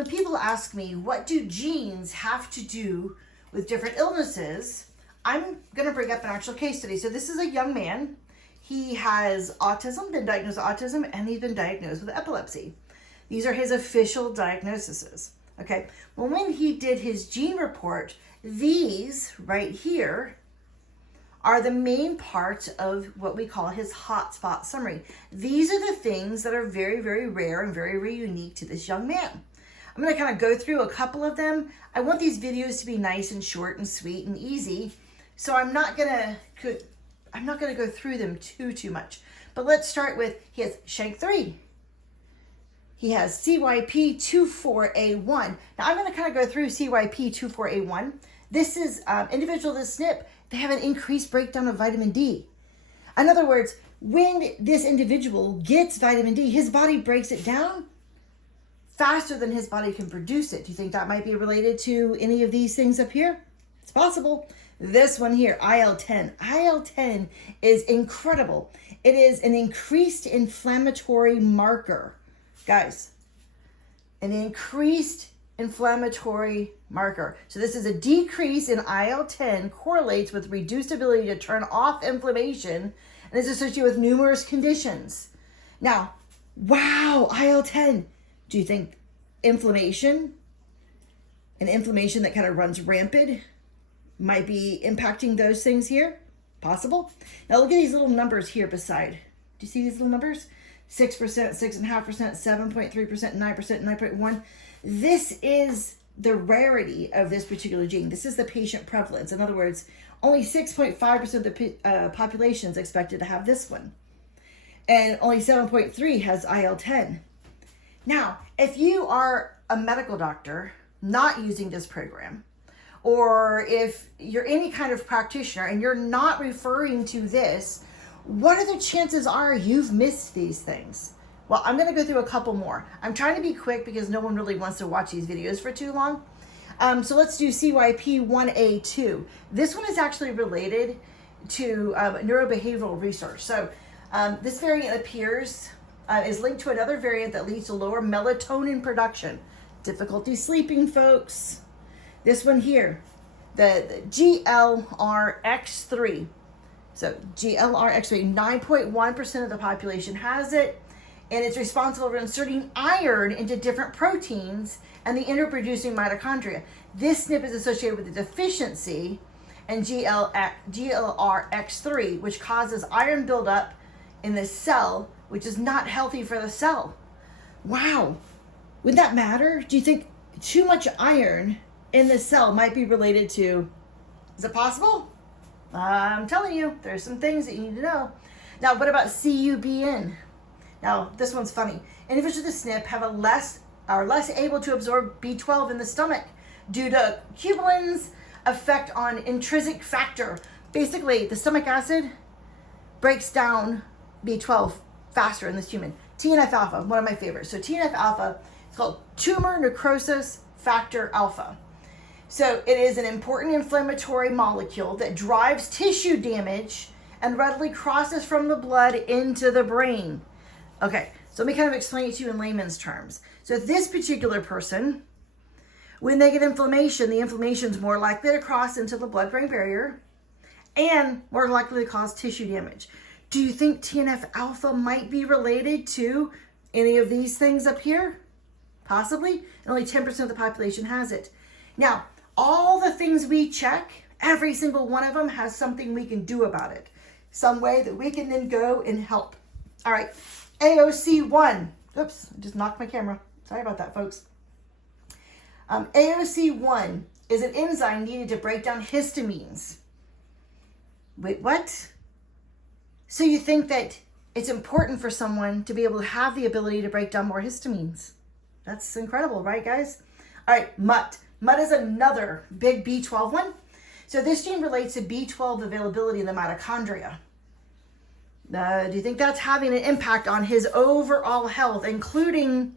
when people ask me, what do genes have to do with different illnesses? I'm going to bring up an actual case study. So this is a young man. He has autism, been diagnosed with autism, and he's been diagnosed with epilepsy. These are his official diagnoses. Okay. Well, when he did his gene report, these right here are the main parts of what we call his hotspot summary. These are the things that are very, very rare and very, very unique to this young man. I'm going to kind of go through a couple of them. I want these videos to be nice and short and sweet and easy, so I'm not going to go through them too much. But let's start with, he has SHANK3. He has CYP24A1. Now I'm going to kind of go through CYP24A1. This is individual to the SNP. They have an increased breakdown of vitamin D. In other words, when this individual gets vitamin D, his body breaks it down faster than his body can produce it. Do you think that might be related to any of these things up here? It's possible. This one here, IL-10. IL-10 is incredible. It is an increased inflammatory marker. Guys, an increased inflammatory marker. So this is a decrease in IL-10 correlates with reduced ability to turn off inflammation and is associated with numerous conditions. Now, wow, IL-10. Do you think inflammation, an inflammation that kind of runs rampant, might be impacting those things here? Possible. Now look at these little numbers here beside. Do you see these little numbers? 6%, 6.5%, 7.3%, 9%, 9.1%. This is the rarity of this particular gene. This is the patient prevalence. In other words, only 6.5% of the population is expected to have this one. And only 7.3% has IL-10. Now, if you are a medical doctor not using this program, or if you're any kind of practitioner and you're not referring to this, what are the chances are you've missed these things? Well, I'm going to go through a couple more. I'm trying to be quick because no one really wants to watch these videos for too long. So let's do CYP1A2. This one is actually related to neurobehavioral research. So this variant appears, is linked to another variant that leads to lower melatonin production. Difficulty sleeping, folks. This one here, the GLRX3. So GLRX3, 9.1% of the population has it, and it's responsible for inserting iron into different proteins and the inner-producing mitochondria. This SNP is associated with a deficiency in GLRX3, which causes iron buildup in the cell, which is not healthy for the cell. Wow. Would that matter? Do you think too much iron in the cell might be related to, is it possible? I'm telling you, there's some things that you need to know. Now, what about CUBN? Now, this one's funny. Individuals with the SNP are less able to absorb B12 in the stomach due to cubulin's effect on intrinsic factor. Basically, the stomach acid breaks down B12 faster in this human. TNF alpha, one of my favorites. So TNF alpha is called tumor necrosis factor alpha. So it is an important inflammatory molecule that drives tissue damage and readily crosses from the blood into the brain. Okay, so let me kind of explain it to you in layman's terms. So this particular person, when they get inflammation, the inflammation is more likely to cross into the blood-brain barrier and more likely to cause tissue damage. Do you think TNF alpha might be related to any of these things up here? Possibly. And only 10% of the population has it. Now, all the things we check, every single one of them has something we can do about it. Some way that we can then go and help. All right, AOC1. Oops, I just knocked my camera. Sorry about that, folks. AOC1 is an enzyme needed to break down histamines. Wait, what? So you think that it's important for someone to be able to have the ability to break down more histamines? That's incredible, right, guys? All right, MUT. MUT is another big B12 one. So this gene relates to B12 availability in the mitochondria. Do you think that's having an impact on his overall health, including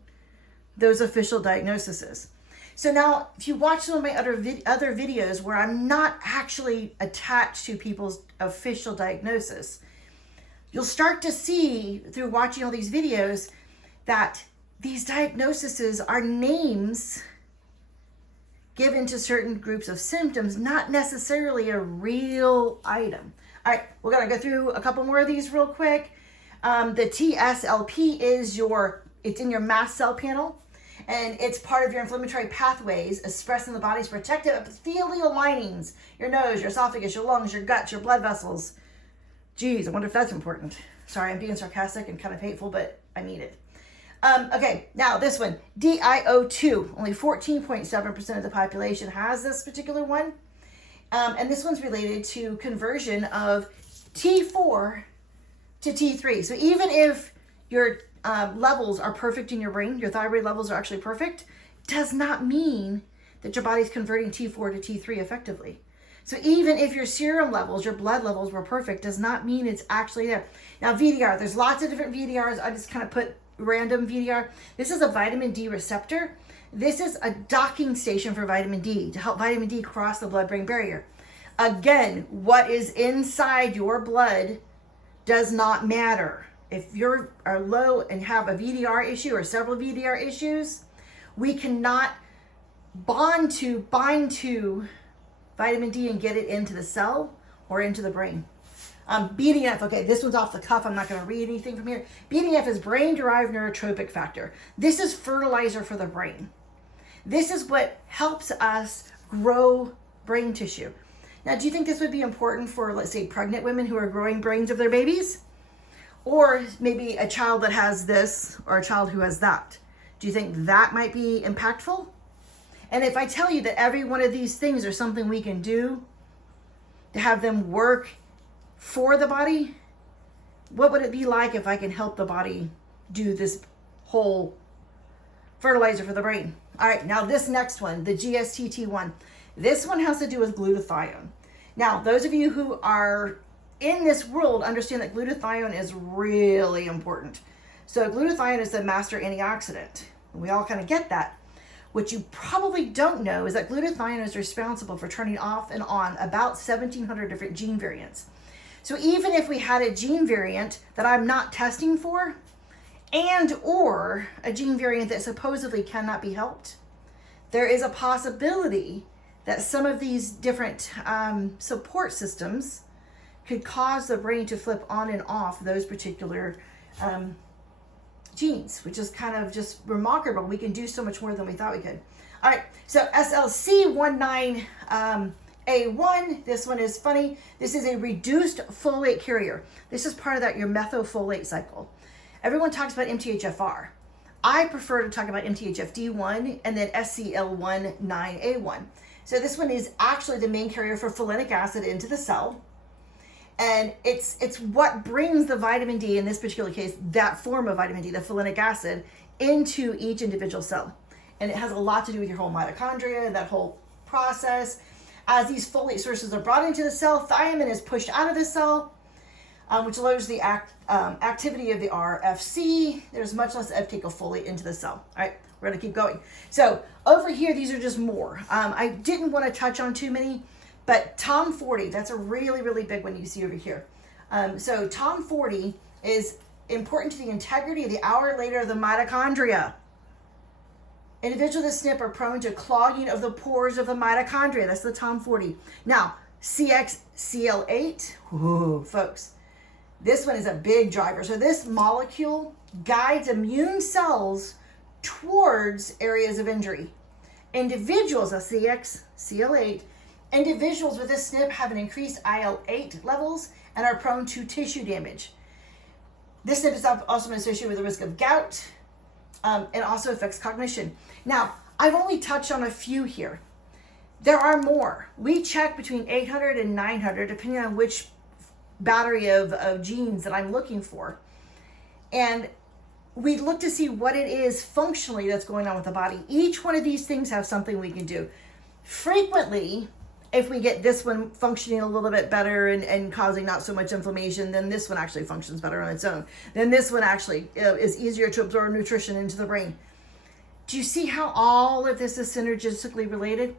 those official diagnoses? So now, if you watch some of my other videos where I'm not actually attached to people's official diagnosis, you'll start to see through watching all these videos that these diagnoses are names given to certain groups of symptoms, not necessarily a real item. All right, we're gonna go through a couple more of these real quick. The TSLP is it's in your mast cell panel, and it's part of your inflammatory pathways expressed in the body's protective epithelial linings, your nose, your esophagus, your lungs, your guts, your blood vessels. Geez, I wonder if that's important. Sorry, I'm being sarcastic and kind of hateful, but I need it. Okay, now this one, DIO2. Only 14.7% of the population has this particular one. And this one's related to conversion of T4 to T3. So even if your levels are perfect in your brain, your thyroid levels are actually perfect, does not mean that your body's converting T4 to T3 effectively. So even if your serum levels, your blood levels were perfect, does not mean it's actually there. Now VDR, there's lots of different VDRs. I just kind of put random VDR. This is a vitamin D receptor. This is a docking station for vitamin D to help vitamin D cross the blood-brain barrier. Again, what is inside your blood does not matter. If you are low and have a VDR issue or several VDR issues, we cannot bind to vitamin D and get it into the cell or into the brain. BDNF, okay, this one's off the cuff. I'm not going to read anything from here. BDNF is brain-derived neurotropic factor. This is fertilizer for the brain. This is what helps us grow brain tissue. Now, do you think this would be important for, let's say, pregnant women who are growing brains of their babies? Or maybe a child that has this or a child who has that? Do you think that might be impactful? And if I tell you that every one of these things are something we can do to have them work for the body, what would it be like if I can help the body do this whole fertilizer for the brain? All right, now this next one, the GSTT1. This one has to do with glutathione. Now, those of you who are in this world understand that glutathione is really important. So glutathione is the master antioxidant. We all kind of get that. What you probably don't know is that glutathione is responsible for turning off and on about 1,700 different gene variants. So even if we had a gene variant that I'm not testing for, and or a gene variant that supposedly cannot be helped, there is a possibility that some of these different support systems could cause the brain to flip on and off those particular genes, which is kind of just remarkable. We can do so much more than we thought we could. All right, so SLC19 A1, this one is funny. This is a reduced folate carrier. This is part of your methylfolate cycle. Everyone talks about MTHFR. I prefer to talk about MTHFD1 and then SCL19A1. So this one is actually the main carrier for folinic acid into the cell. And it's what brings the vitamin D, in this particular case, that form of vitamin D, the folinic acid, into each individual cell. And it has a lot to do with your whole mitochondria, that whole process. As these folate sources are brought into the cell, thiamine is pushed out of the cell, which lowers the activity of the RFC. There's much less uptake of folate into the cell. All right, we're gonna keep going. So over here, these are just more. I didn't want to touch on too many, but TOM40, that's a really, really big one you see over here. So TOM40 is important to the integrity of the outer layer of the mitochondria. Individuals with SNP are prone to clogging of the pores of the mitochondria. That's the TOM40. Now, CXCL8, ooh, folks, this one is a big driver. So this molecule guides immune cells towards areas of injury. Individuals, a CXCL8, individuals with this SNP have an increased IL-8 levels and are prone to tissue damage. This SNP is also associated with the risk of gout, and also affects cognition. Now, I've only touched on a few here. There are more. We check between 800 and 900, depending on which battery of genes that I'm looking for. And we look to see what it is functionally that's going on with the body. Each one of these things have something we can do. Frequently, if we get this one functioning a little bit better and causing not so much inflammation, then this one actually functions better on its own. Then this one actually is easier to absorb nutrition into the brain. Do you see how all of this is synergistically related?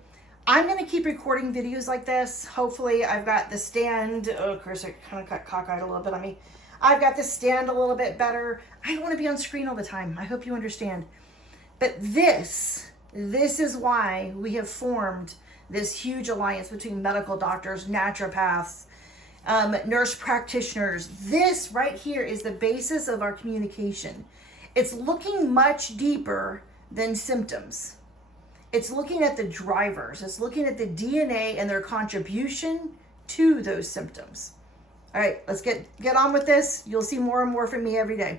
I'm going to keep recording videos like this. Hopefully I've got the stand. Oh, of course, it kind of got cockeyed a little bit on me. I've got to stand a little bit better. I don't want to be on screen all the time. I hope you understand. But this is why we have formed this huge alliance between medical doctors, naturopaths, nurse practitioners. This right here is the basis of our communication. It's looking much deeper than symptoms. It's looking at the drivers. It's looking at the DNA and their contribution to those symptoms. All right, let's get on with this. You'll see more and more from me every day.